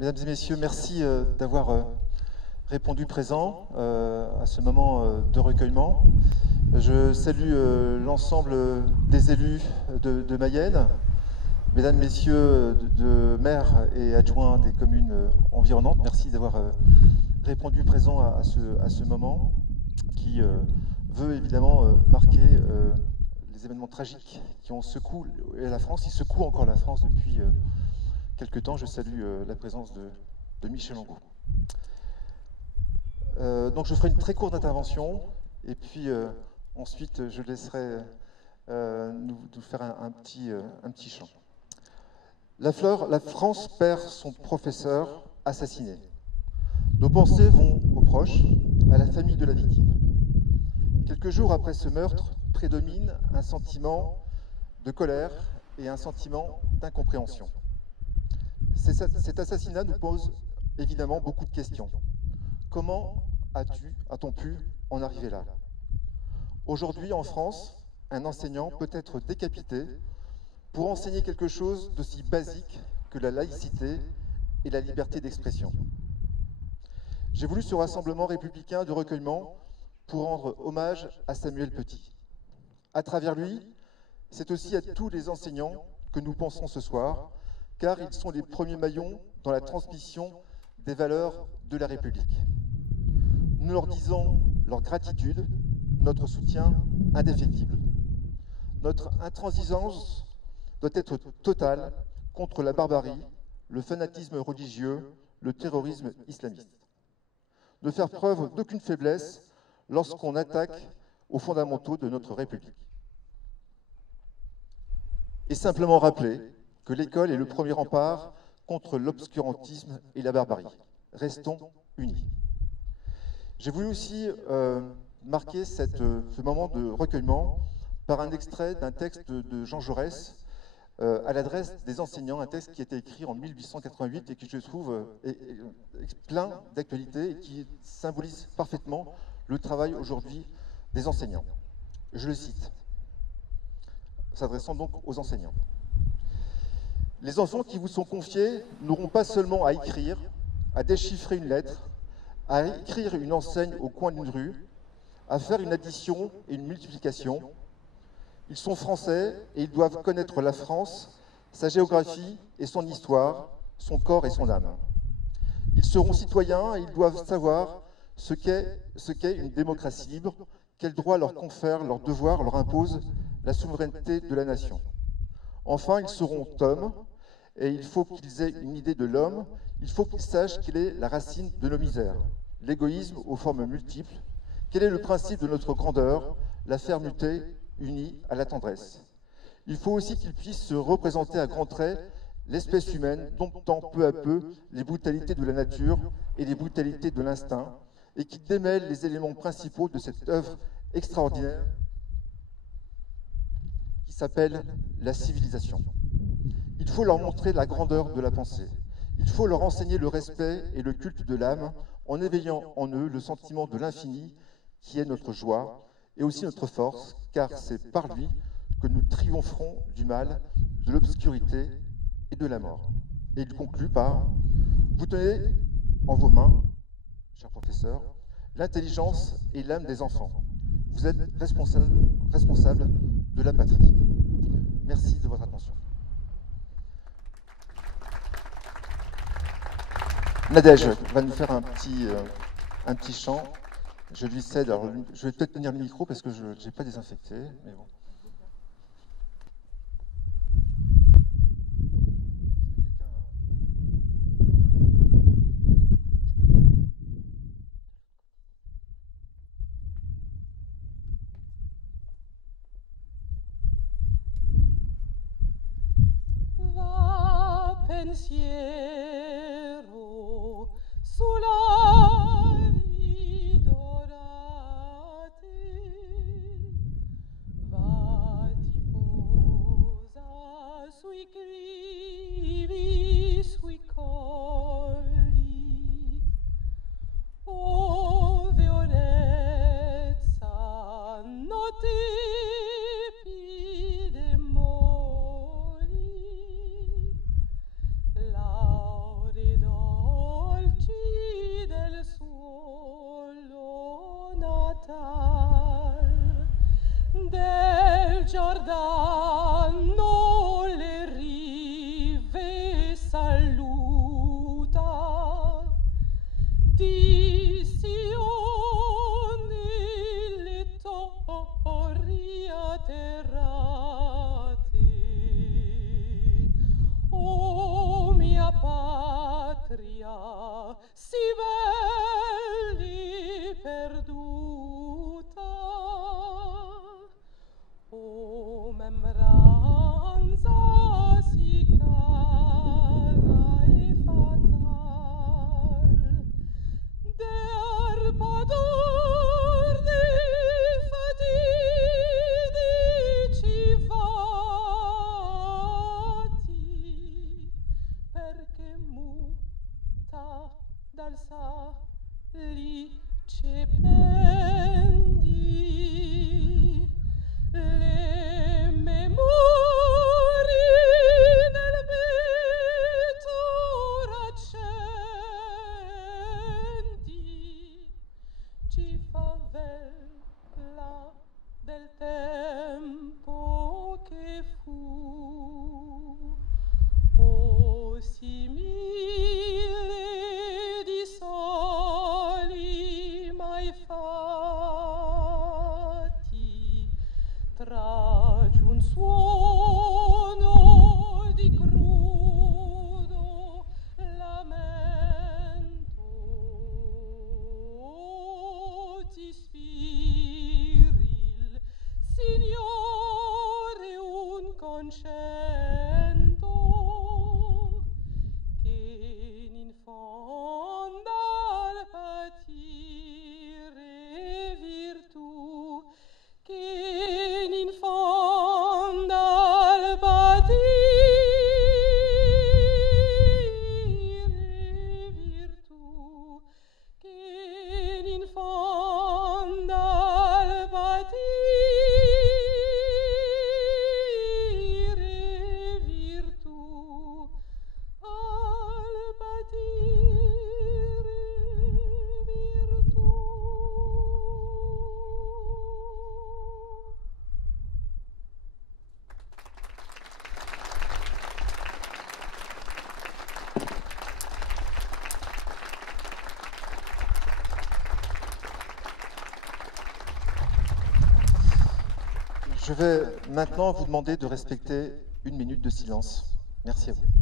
Mesdames et messieurs, merci d'avoir répondu présent à ce moment de recueillement. Je salue l'ensemble des élus de Mayenne, mesdames, messieurs de maires et adjoints des communes environnantes. Merci d'avoir répondu présent à ce moment qui veut évidemment marquer les événements tragiques qui ont secoué la France, qui secouent encore la France depuis quelque temps. Je salue la présence de Michel Angot. Donc je ferai une très courte intervention et puis ensuite je laisserai nous faire un petit chant. La France perd son professeur assassiné. Nos pensées vont aux proches, à la famille de la victime. Quelques jours après ce meurtre, prédomine un sentiment de colère et un sentiment d'incompréhension. Cet assassinat nous pose évidemment beaucoup de questions. Comment a-t-on pu en arriver là? Aujourd'hui, en France, un enseignant peut être décapité pour enseigner quelque chose d'aussi basique que la laïcité et la liberté d'expression. J'ai voulu ce rassemblement républicain de recueillement pour rendre hommage à Samuel Paty. À travers lui, c'est aussi à tous les enseignants que nous pensons ce soir, car ils sont les premiers maillons dans la transmission des valeurs de la République. Nous leur disons leur gratitude, notre soutien indéfectible. Notre intransigeance doit être totale contre la barbarie, le fanatisme religieux, le terrorisme islamiste. Ne faire preuve d'aucune faiblesse lorsqu'on attaque aux fondamentaux de notre République. Et simplement rappeler que l'école est le premier rempart contre l'obscurantisme et la barbarie. Restons unis. J'ai voulu aussi marquer ce moment de recueillement par un extrait d'un texte de Jean Jaurès à l'adresse des enseignants, un texte qui a été écrit en 1888 et qui, je trouve, est plein d'actualité et qui symbolise parfaitement le travail aujourd'hui des enseignants. Je le cite, s'adressant donc aux enseignants. Les enfants qui vous sont confiés n'auront pas seulement à écrire, à déchiffrer une lettre, à écrire une enseigne au coin d'une rue, à faire une addition et une multiplication. Ils sont français et ils doivent connaître la France, sa géographie et son histoire, son corps et son âme. Ils seront citoyens et ils doivent savoir ce qu'est une démocratie libre, quels droits leur confèrent, leurs devoirs leur imposent la souveraineté de la nation. Enfin, ils seront hommes et il faut qu'ils aient une idée de l'homme, il faut qu'ils sachent quelle est la racine de nos misères, l'égoïsme aux formes multiples, quel est le principe de notre grandeur, la fermeté unie à la tendresse. Il faut aussi qu'ils puissent se représenter à grands traits l'espèce humaine, domptant peu à peu les brutalités de la nature et les brutalités de l'instinct, et qui démêlent les éléments principaux de cette œuvre extraordinaire qui s'appelle la civilisation. Il faut leur montrer la grandeur de la pensée. Il faut leur enseigner le respect et le culte de l'âme en éveillant en eux le sentiment de l'infini qui est notre joie et aussi notre force, car c'est par lui que nous triompherons du mal, de l'obscurité et de la mort. Et il conclut par « Vous tenez en vos mains, cher professeur, l'intelligence et l'âme des enfants. Vous êtes responsable de la patrie. » Merci de votre attention. Nadège va nous faire un petit chant. Je lui cède. Alors, je vais peut-être tenir le micro parce que je n'ai pas désinfecté, mais bon. Va pensiero sull'ari dorati, va di Sione le torri atterrate. O mia patria, si belli perduta, o membranza si cara e fatal, d'erpador di fatidici vati, perché muta dal salice pendi, le memorie nel mito raccendi, ci favella del tempo che fu. O simile di soli mai fatti, tragi un suono di crudo lamento, ti ispiri il Signore un concento che in fondo al patire virtù, che in fondo al patire virtù, che in fondo al patire virtù, al patire virtù. Je vais maintenant vous demander de respecter une minute de silence. Merci à vous.